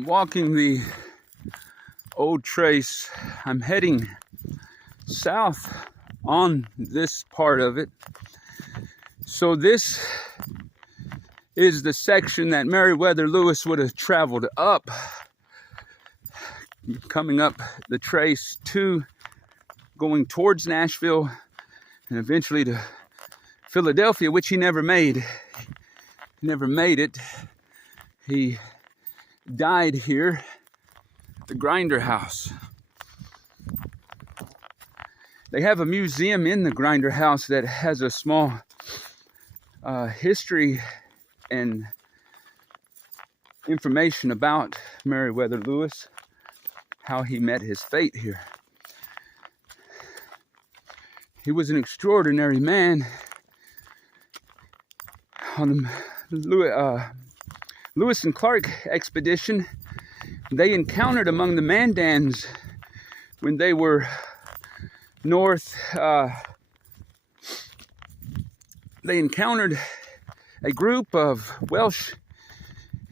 I'm walking the old trace. I'm heading south on this part of it. So this is the section that Meriwether Lewis would have traveled up, coming up the trace to going towards Nashville and eventually to Philadelphia, which he never made. He never made it. He died here, the Grinder House. They have a museum in the Grinder House that has a small history and information about Meriwether Lewis, how he met his fate here. He was an extraordinary man. On the Lewis and Clark expedition, they encountered among the Mandans when they were north, they encountered a group of Welsh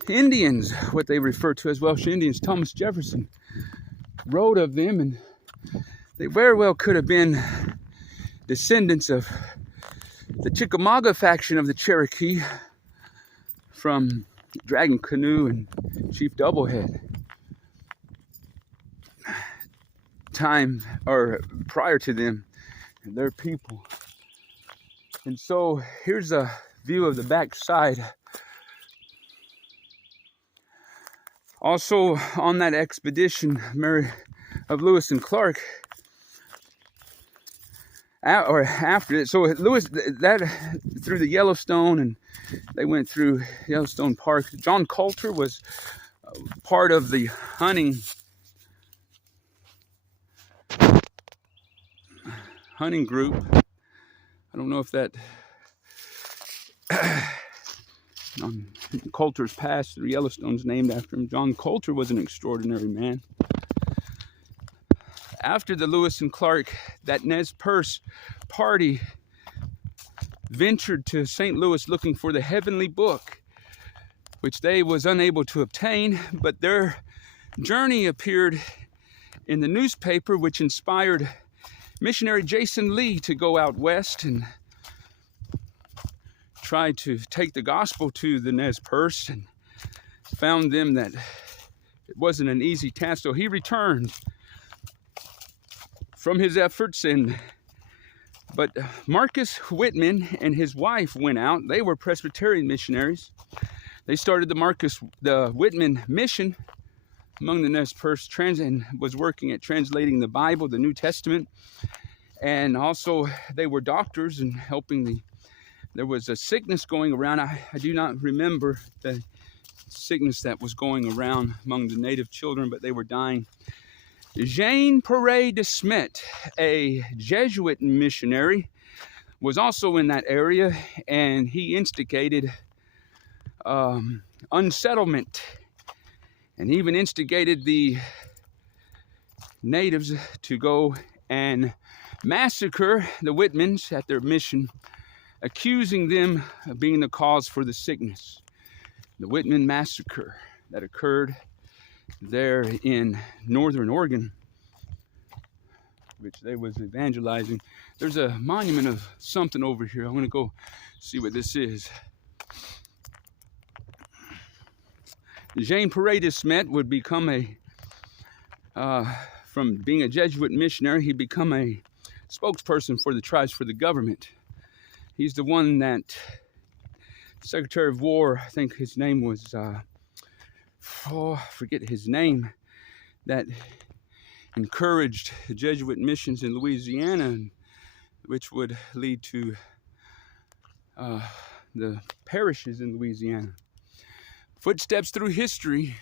Indians, what they refer to as Welsh Indians. Thomas Jefferson wrote of them, and they very well could have been descendants of the Chickamauga faction of the Cherokee from Dragon Canoe and Chief Doublehead. Time or prior to them and their people. And so here's a view of the back side. Also on that expedition, of Lewis and Clark, or after it, so Lewis, that through the Yellowstone, and they went through Yellowstone Park. John Coulter was part of the hunting group. I don't know if that Coulter's Pass through Yellowstone's named after him. John Coulter was an extraordinary man. After the Lewis and Clark, that Nez Perce party ventured to St. Louis looking for the Heavenly Book, which they was unable to obtain, but their journey appeared in the newspaper, which inspired missionary Jason Lee to go out west and try to take the gospel to the Nez Perce, and found them that it wasn't an easy task. So he returned from his efforts, but Marcus Whitman and his wife went out. They were Presbyterian missionaries. They started the Whitman mission among the Nez Perce, and was working at translating the Bible, the New Testament, and also they were doctors and helping there was a sickness going around. I do not remember the sickness that was going around among the native children, but they were dying. Jean Paré de Smet, a Jesuit missionary, was also in that area, and he instigated unsettlement, and even instigated the natives to go and massacre the Whitmans at their mission, accusing them of being the cause for the sickness. The Whitman massacre that occurred there in northern Oregon, which they was evangelizing. There's a monument of something over here. I'm going to go see what this is. Jean Paré de Smet would become from being a Jesuit missionary, he'd become a spokesperson for the tribes for the government. He's the one that Secretary of War, I think his name was, I forget his name, that encouraged the Jesuit missions in Louisiana, which would lead to the parishes in Louisiana. Footsteps through history.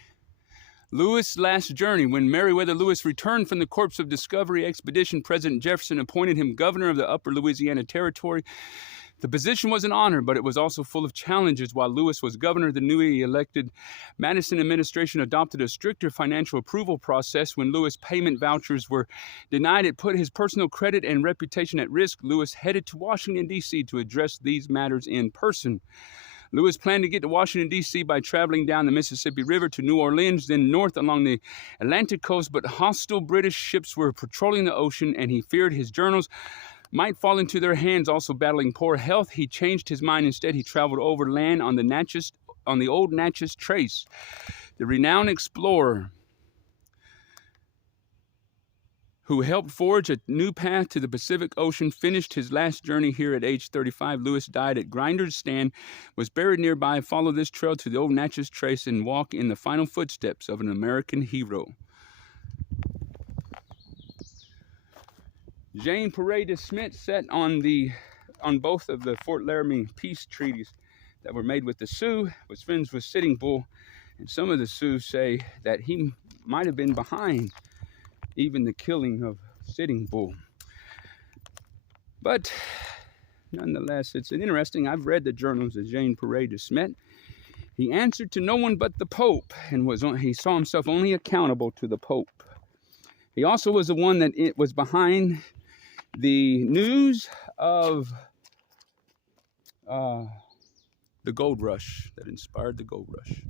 Lewis' last journey. When Meriwether Lewis returned from the Corps of Discovery expedition, President Jefferson appointed him governor of the Upper Louisiana Territory. The position was an honor, but it was also full of challenges. While Lewis was governor, the newly elected Madison administration adopted a stricter financial approval process. When Lewis payment vouchers were denied, it put his personal credit and reputation at risk. Lewis headed to Washington, D.C. to address these matters in person. Lewis planned to get to Washington, D.C. by traveling down the Mississippi River to New Orleans, then north along the Atlantic coast, but hostile British ships were patrolling the ocean, and he feared his journals might fall into their hands. Also battling poor health, he changed his mind. Instead, he traveled overland on the old Natchez Trace. The renowned explorer who helped forge a new path to the Pacific Ocean, finished his last journey here at age 35. Lewis died at Grinder's Stand, was buried nearby. Follow this trail to the old Natchez Trace and walk in the final footsteps of an American hero. Jean Paré de Smet sat on both of the Fort Laramie peace treaties that were made with the Sioux, was friends with Sitting Bull, and some of the Sioux say that he might have been behind even the killing of Sitting Bull. But nonetheless, it's interesting. I've read the journals of Jean Paré de Smet. He answered to no one but the Pope, and he saw himself only accountable to the Pope. He also was the one that was behind the news of the gold rush, that inspired the gold rush.